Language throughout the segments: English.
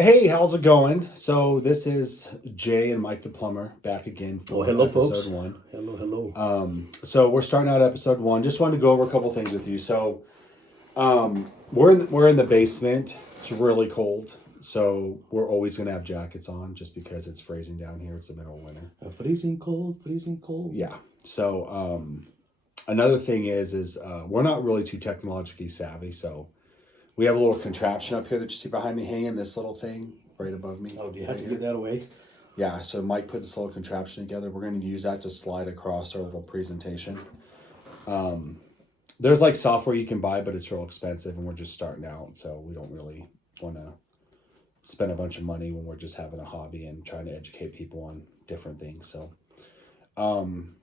Hey, how's it going? So this is Jay and Mike the Plumber back again for hello, episode folks. 1. Hello. So we're starting out episode 1. Just wanted to go over a couple things with you. So we're in the basement. It's really cold, so we're always gonna have jackets on just because it's freezing down here. It's the middle of winter. Freezing cold. Yeah. So another thing is we're not really too technologically savvy, so. We have a little contraption up here that you see behind me hanging, this little thing right above me. Oh, do you have to get that away? Yeah, so Mike put this little contraption together. We're going to use that to slide across our little presentation. There's like software you can buy, but it's real expensive, and we're just starting out, so we don't really want to spend a bunch of money when we're just having a hobby and trying to educate people on different things. So,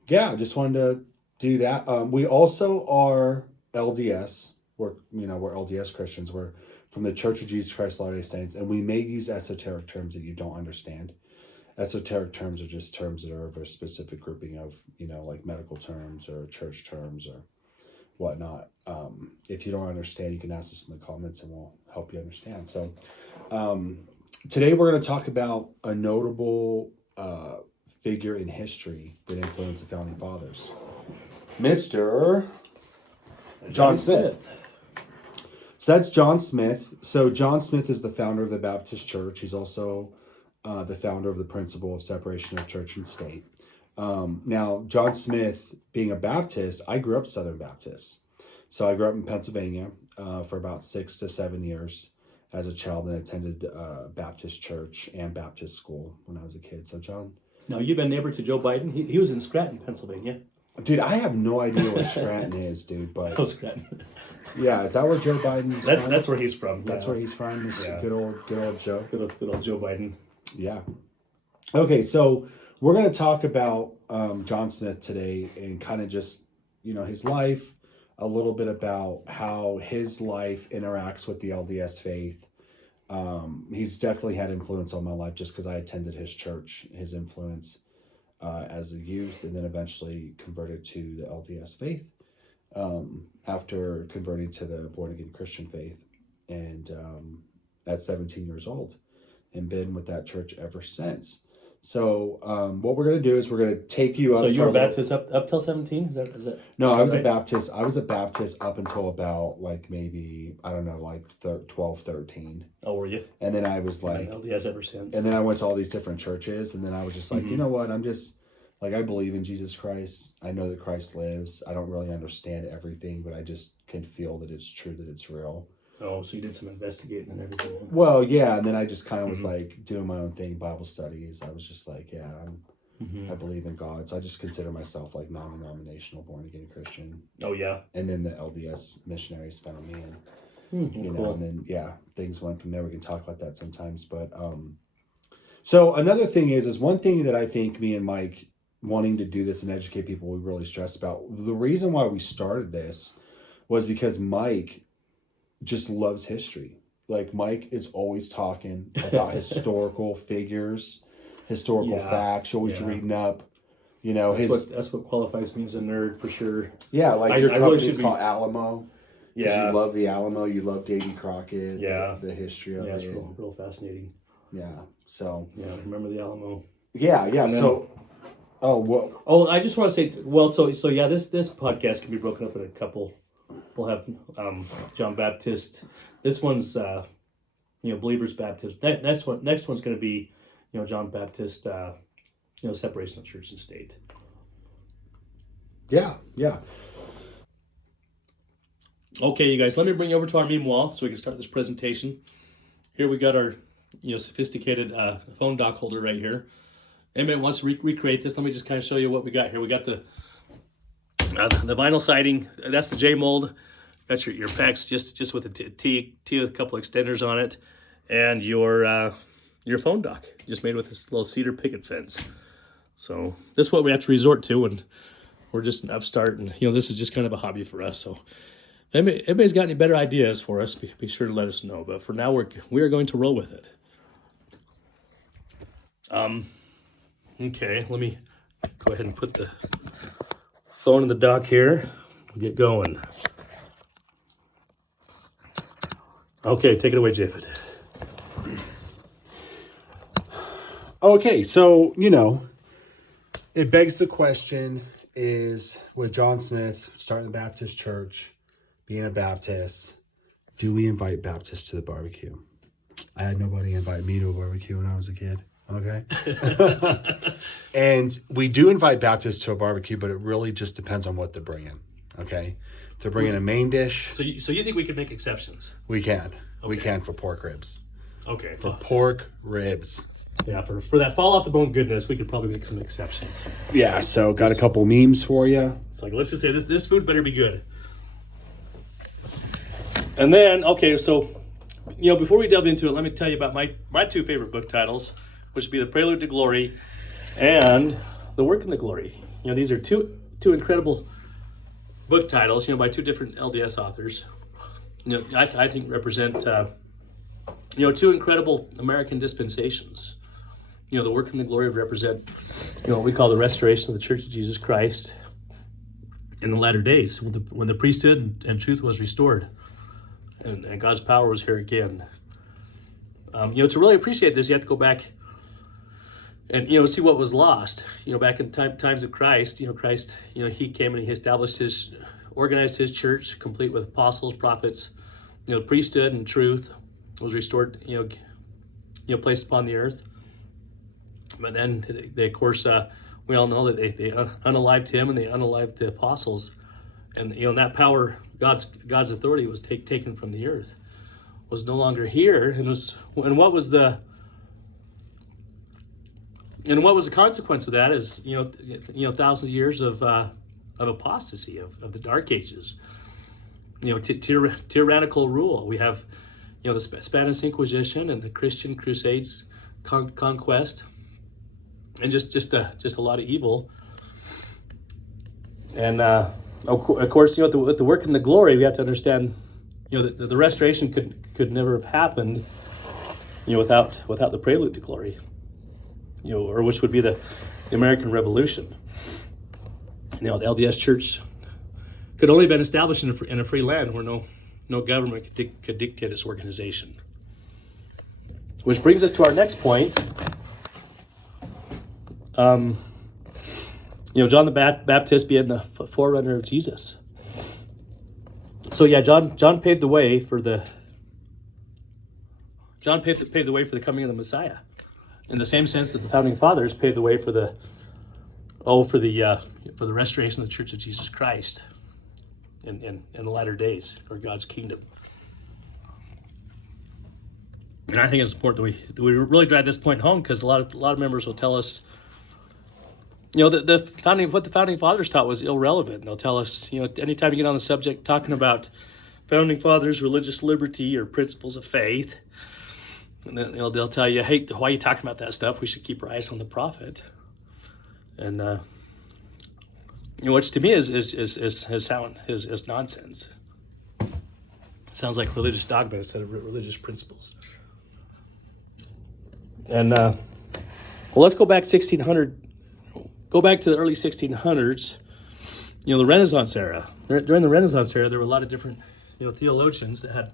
yeah, I just wanted to do that. We also are LDS. We're LDS Christians. We're from the Church of Jesus Christ Latter-day Saints, and we may use esoteric terms that you don't understand. Esoteric terms are just terms that are of a specific grouping of, like medical terms or church terms or whatnot. If you don't understand, you can ask us in the comments and we'll help you understand. So today we're going to talk about a notable figure in history that influenced the Founding Fathers. Mr. John Smyth. So that's John Smyth. So John Smyth is the founder of the Baptist Church. He's also the founder of the principle of separation of church and state. Now, John Smyth, being a Baptist, I grew up Southern Baptist. So I grew up in Pennsylvania for about 6 to 7 years as a child and attended Baptist church and Baptist school when I was a kid. So John. Now, you've been neighbor to Joe Biden. He was in Scranton, Pennsylvania. Dude, I have no idea what Scranton is, dude. But Scranton. Yeah, is that where Joe Biden's from? That's where he's from. That's where he's from. Good old Joe. Good old Joe Biden. Yeah. Okay, so we're going to talk about John Smyth today and kind of just, his life, a little bit about how his life interacts with the LDS faith. He's definitely had influence on my life just because I attended his church, his influence as a youth, and then eventually converted to the LDS faith after converting to the born-again Christian faith and at 17 years old, and been with that church ever since. So what we're going to do is we're going to take you up. So you were Baptist up till 17? Is that No, I was right? I was a Baptist up until about maybe, I don't know, 12, 13. Oh, were you? And then I was LDS ever since. And then I went to all these different churches, and then I was just like, you know what, I'm just, I believe in Jesus Christ. I know that Christ lives. I don't really understand everything, but I just can feel that it's true, that it's real. Oh, so you did some investigating and everything. Well, yeah, and then I just kind of was doing my own thing, Bible studies. I was just I believe in God. So I just consider myself non-denominational, born-again Christian. Oh, yeah. And then the LDS missionaries found me, and cool. And then things went from there. We can talk about that sometimes, but so another thing is one thing that I think me and Mike wanting to do this and educate people, we really stress about. The reason why we started this was because Mike just loves history. Mike is always talking about historical figures, historical facts, always reading up. That's what qualifies me as a nerd for sure. Yeah, your company's called Alamo. Yeah, you love the Alamo. You love Davy Crockett. Yeah, the history of it. Yeah, it's real fascinating. Yeah. So. Yeah, remember the Alamo. Yeah. So. Oh well. Oh, I just want to say, so yeah, this podcast can be broken up in a couple. We'll have John Baptist. This one's Believers Baptist. Next one's going to be John Baptist. Separation of church and state. Yeah. Okay, you guys, let me bring you over to our meme wall so we can start this presentation. Here we got our sophisticated phone dock holder right here. Anybody wants to recreate this? Let me just kind of show you what we got here. We got the vinyl siding. That's the J mold. Got your packs just with a T with a couple extenders on it, and your phone dock just made with this little cedar picket fence. So this is what we have to resort to when we're just an upstart, and this is just kind of a hobby for us. So if anybody's got any better ideas for us, be sure to let us know. But for now, we are going to roll with it. Okay, let me go ahead and put the phone in the dock here. Get going. Okay, take it away, Japhet. Okay, so, it begs the question is, with John Smyth starting the Baptist church, being a Baptist, do we invite Baptists to the barbecue? I had nobody invite me to a barbecue when I was a kid. Okay. And we do invite Baptists to a barbecue, but it really just depends on what they're bringing. Okay. If they're bringing a main dish. So you think we could make exceptions? We can. Okay. We can for pork ribs. Okay. For pork ribs. Yeah, for that fall off the bone goodness, we could probably make some exceptions. Yeah, so got a couple memes for you. It's like, let's just say this food better be good. And then, okay, so, before we delve into it, let me tell you about my two favorite book titles, which would be The Prelude to Glory and The Work in the Glory. These are two incredible book titles, by two different LDS authors. I think represent, two incredible American dispensations. The Work in the Glory would represent, what we call the restoration of the Church of Jesus Christ in the latter days, when the priesthood and truth was restored, and God's power was here again. To really appreciate this, you have to go back and see what was lost. Back in times of Christ, Christ, he came and he organized his church, complete with apostles, prophets. The priesthood and truth was restored. Placed upon the earth. But then, they of course, we all know that they unalived him and they unalived the apostles, and that power, God's authority was taken from the earth, was no longer here, and what was the consequence of that is thousands of years of apostasy, of the Dark Ages, tyrannical rule. We have the Spanish Inquisition and the Christian Crusades, conquest. And just a lot of evil, and of course, with the Work in the Glory, we have to understand, that the restoration could never have happened, without the Prelude to Glory, or which would be the American Revolution. The LDS Church could only have been established in a free land where no government could dictate its organization. Which brings us to our next point. John the Baptist being the forerunner of Jesus. So yeah, John paved the way for the coming of the Messiah, in the same sense that the founding fathers paved the way for the restoration of the Church of Jesus Christ in the latter days, or God's kingdom. And I think it's important that we really drive this point home, because a lot of members will tell us, what the founding fathers taught was irrelevant. They'll tell us, anytime you get on the subject talking about founding fathers, religious liberty, or principles of faith, and they'll tell you, hey, why are you talking about that stuff? We should keep our eyes on the prophet. And which to me is nonsense. It sounds like religious dogma instead of religious principles. And let's go back 1600. Go back to the early 1600s. The Renaissance era. During the Renaissance era, there were a lot of different, theologians that had,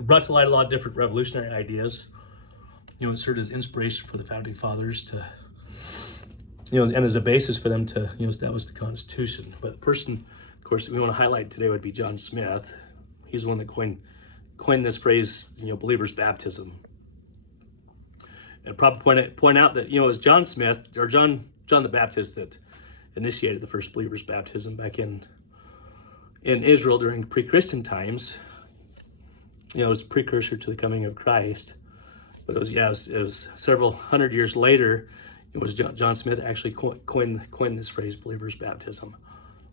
brought to light a lot of different revolutionary ideas. And served as inspiration for the founding fathers to, and as a basis for them to, establish the Constitution. But the person, of course, that we want to highlight today would be John Smyth. He's the one that coined this phrase, believer's baptism. And probably point out that, it was John Smyth, or John the Baptist, that initiated the first believer's baptism back in Israel during pre-Christian times. It was a precursor to the coming of Christ. But it was several hundred years later. It was John Smyth actually coined this phrase, believer's baptism.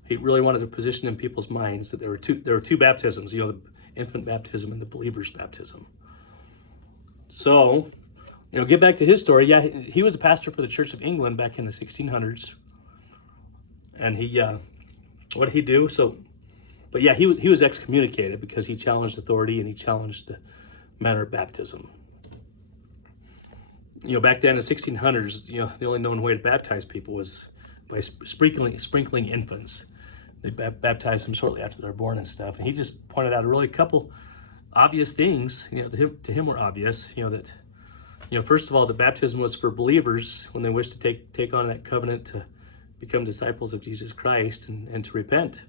He really wanted to position in people's minds that there were two baptisms, the infant baptism and the believer's baptism. So, get back to his story. Yeah, he was a pastor for the Church of England back in the 1600s. And what did he do? But yeah, he was excommunicated because he challenged authority and he challenged the manner of baptism. Back then in the 1600s, the only known way to baptize people was by sprinkling infants. They baptized them shortly after they were born and stuff. And he just pointed out a really couple obvious things, to him were obvious, that, first of all, the baptism was for believers when they wish to take on that covenant to become disciples of Jesus Christ and to repent.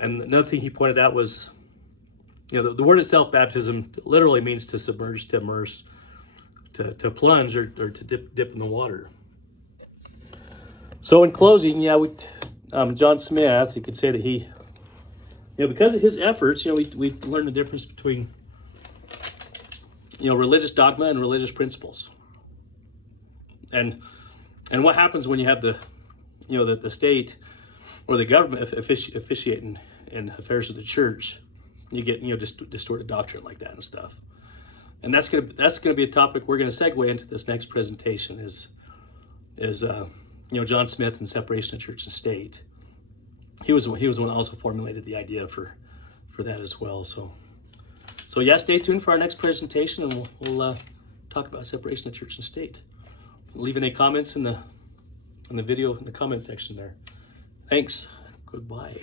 And another thing he pointed out was, the word itself, baptism, literally means to submerge, to immerse, to plunge, or to dip in the water. So in closing, John Smyth, you could say that he, because of his efforts, we learned the difference between, religious dogma and religious principles. And what happens when you have the state or the government officiating in affairs of the church? You get, distorted doctrine like that and stuff. And that's gonna be a topic we're gonna segue into this next presentation is John Smyth and separation of church and state. He was one that also formulated the idea for that as well. So stay tuned for our next presentation, and we'll talk about separation of church and state. Leave any comments in the video in the comment section there. Thanks. Goodbye.